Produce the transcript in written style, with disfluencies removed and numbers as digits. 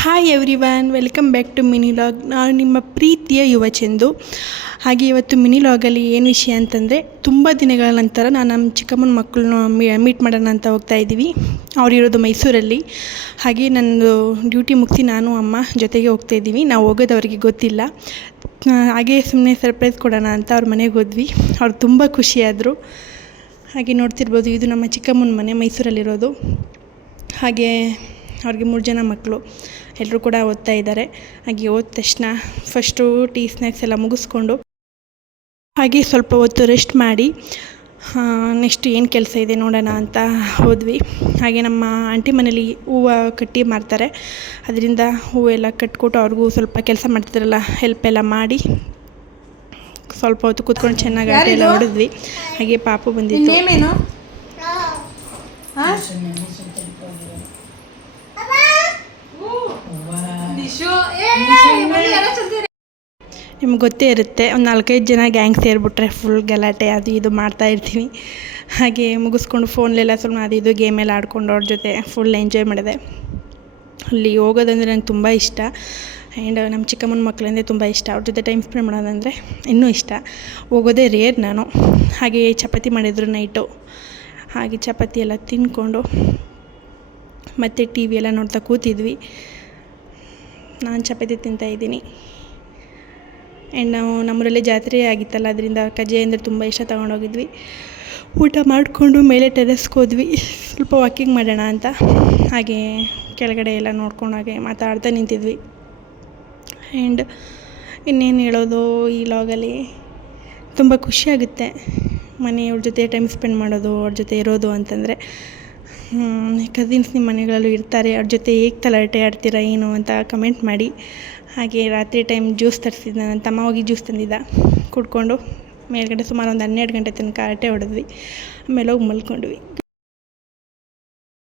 Hi everyone, welcome back to mini log. ನಾನು ನಿಮ್ಮ ಪ್ರೀತಿಯ ಯುವಚಂದು. ಹಾಗೆ ಇವತ್ತು ಮಿನಿ ಲಾಗಲ್ಲಿ ಏನು ವಿಷಯ ಅಂತಂದರೆ, ತುಂಬ ದಿನಗಳ ನಂತರ ನಾನು ನಮ್ಮ ಚಿಕ್ಕಮ್ಮನ ಮಕ್ಕಳನ್ನ ಮೀಟ್ ಮಾಡೋಣ ಅಂತ ಹೋಗ್ತಾ ಇದ್ದೀವಿ. ಅವರಿರೋದು ಮೈಸೂರಲ್ಲಿ. ಹಾಗೆ ನನ್ನದು ಡ್ಯೂಟಿ ಮುಗಿಸಿ ನಾನು ಅಮ್ಮ ಜೊತೆಗೆ ಹೋಗ್ತಾ ಇದ್ದೀವಿ. ನಾವು ಹೋಗೋದು ಅವರಿಗೆ ಗೊತ್ತಿಲ್ಲ. ಹಾಗೆ ಸುಮ್ಮನೆ ಸರ್ಪ್ರೈಸ್ ಕೊಡೋಣ ಅಂತ ಅವ್ರ ಮನೆಗೆ ಹೋದ್ವಿ. ಅವ್ರು ತುಂಬ ಖುಷಿಯಾದರು. ಹಾಗೆ ನೋಡ್ತಿರ್ಬೋದು, ಇದು ನಮ್ಮ ಚಿಕ್ಕಮ್ಮನ ಮನೆ ಮೈಸೂರಲ್ಲಿರೋದು. ಹಾಗೆ ಅವ್ರಿಗೆ 3 ಜನ ಮಕ್ಕಳು, ಎಲ್ಲರೂ ಕೂಡ ಓದ್ತಾ ಇದ್ದಾರೆ. ಹಾಗೆ ಓದ ತಕ್ಷಣ ಫಸ್ಟು ಟೀ ಸ್ನ್ಯಾಕ್ಸ್ ಎಲ್ಲ ಮುಗಿಸ್ಕೊಂಡು ಹಾಗೆ ಸ್ವಲ್ಪ ಹೊತ್ತು ರೆಸ್ಟ್ ಮಾಡಿ ನೆಕ್ಸ್ಟ್ ಏನು ಕೆಲಸ ಇದೆ ನೋಡೋಣ ಅಂತ ಹೋದ್ವಿ. ಹಾಗೆ ನಮ್ಮ ಆಂಟಿ ಮನೇಲಿ ಹೂವು ಕಟ್ಟಿ ಮಾರ್ತಾರೆ. ಅದರಿಂದ ಹೂವೆಲ್ಲ ಕಟ್ಕೊಟ್ಟು ಅವ್ರಿಗೂ ಸ್ವಲ್ಪ ಕೆಲಸ ಮಾಡ್ತಿದ್ದಾರಲ್ಲ ಹೆಲ್ಪ್ ಎಲ್ಲ ಮಾಡಿ ಸ್ವಲ್ಪ ಹೊತ್ತು ಕೂತ್ಕೊಂಡು ಚೆನ್ನಾಗಿ ಆಟ ಎಲ್ಲ ಹೊಡೆದ್ವಿ. ಹಾಗೆ ಪಾಪು ಬಂದಿತ್ತು. ನಿಮ್ಗೆ ಗೊತ್ತೇ ಇರುತ್ತೆ, ಒಂದು 4-5 ಜನ ಗ್ಯಾಂಗ್ ಸೇರಿಬಿಟ್ರೆ ಫುಲ್ ಗಲಾಟೆ ಅದು ಇದು ಮಾಡ್ತಾಯಿರ್ತೀವಿ. ಹಾಗೆ ಮುಗಿಸ್ಕೊಂಡು ಫೋನ್ಲೆಲ್ಲ ಸ್ವಲ್ಪ ಅದು ಇದು ಗೇಮೆಲ್ಲ ಆಡ್ಕೊಂಡು ಅವ್ರ ಜೊತೆ ಫುಲ್ ಎಂಜಾಯ್ ಮಾಡಿದೆ. ಅಲ್ಲಿ ಹೋಗೋದಂದರೆ ನಂಗೆ ತುಂಬ ಇಷ್ಟ. ಆ್ಯಂಡ್ ನಮ್ಮ ಚಿಕ್ಕಮ್ಮನ ಮಕ್ಕಳಂದರೆ ತುಂಬ ಇಷ್ಟ. ಅವ್ರ ಜೊತೆ ಟೈಮ್ ಸ್ಪೆಂಡ್ ಮಾಡೋದಂದರೆ ಇನ್ನೂ ಇಷ್ಟ. ಹೋಗೋದೇ ರೇರ್ ನಾನು. ಹಾಗೆ ಚಪಾತಿ ಮಾಡಿದ್ರು ನೈಟು. ಹಾಗೆ ಚಪಾತಿ ಎಲ್ಲ ತಿಂದ್ಕೊಂಡು ಮತ್ತು ಟಿ ವಿ ಎಲ್ಲ ನೋಡ್ತಾ ಕೂತಿದ್ವಿ. ನಾನು ಚಪಾತಿ ತಿಂತಾಯಿದ್ದೀನಿ. ಆ್ಯಂಡ್ ನಾವು ನಮ್ಮೂರಲ್ಲೇ ಜಾತ್ರೆ ಆಗಿತ್ತಲ್ಲ, ಅದರಿಂದ ಕಜ್ಜಾಯ ಅಂದರೆ ತುಂಬ ಇಷ್ಟ, ತೊಗೊಂಡೋಗಿದ್ವಿ. ಊಟ ಮಾಡಿಕೊಂಡು ಮೇಲೆ ಟೆರೆಸ್ಗೆ ಹೋದ್ವಿ ಸ್ವಲ್ಪ ವಾಕಿಂಗ್ ಮಾಡೋಣ ಅಂತ. ಹಾಗೆ ಕೆಳಗಡೆ ಎಲ್ಲ ನೋಡ್ಕೊಂಡು ಹಾಗೆ ಮಾತಾಡ್ತಾ ನಿಂತಿದ್ವಿ. ಆ್ಯಂಡ್ ಇನ್ನೇನು ಹೇಳೋದು, ಈ ಲಾಗಲ್ಲಿ ತುಂಬ ಖುಷಿಯಾಗುತ್ತೆ ಮನೆಯವ್ರ ಜೊತೆ ಟೈಮ್ ಸ್ಪೆಂಡ್ ಮಾಡೋದು, ಅವ್ರ ಜೊತೆ ಇರೋದು ಅಂತಂದರೆ. ಕಸಿನ್ಸ್ ನಿಮ್ಮ ಮನೆಗಳಲ್ಲೂ ಇರ್ತಾರೆ, ಅವ್ರ ಜೊತೆ ಹೇಗೆ ತಲಾಟೆ ಆಡ್ತೀರಾ ಏನು ಅಂತ ಕಮೆಂಟ್ ಮಾಡಿ. ಹಾಗೆ ರಾತ್ರಿ ಟೈಮ್ ಜ್ಯೂಸ್ ತರಿಸಿದ್ದ, ನನ್ನ ತಮ್ಮ ಹೋಗಿ ಜ್ಯೂಸ್ ತಂದಿದ್ದ, ಕುಡ್ಕೊಂಡು ಮೇಲ್ಗಡೆ ಸುಮಾರು ಒಂದು 12 ಗಂಟೆ ತನಕ ಆಟೆ ಹೊಡೆದ್ವಿ. ಆಮೇಲೆ ಹೋಗಿ ಮಲ್ಕೊಂಡ್ವಿ.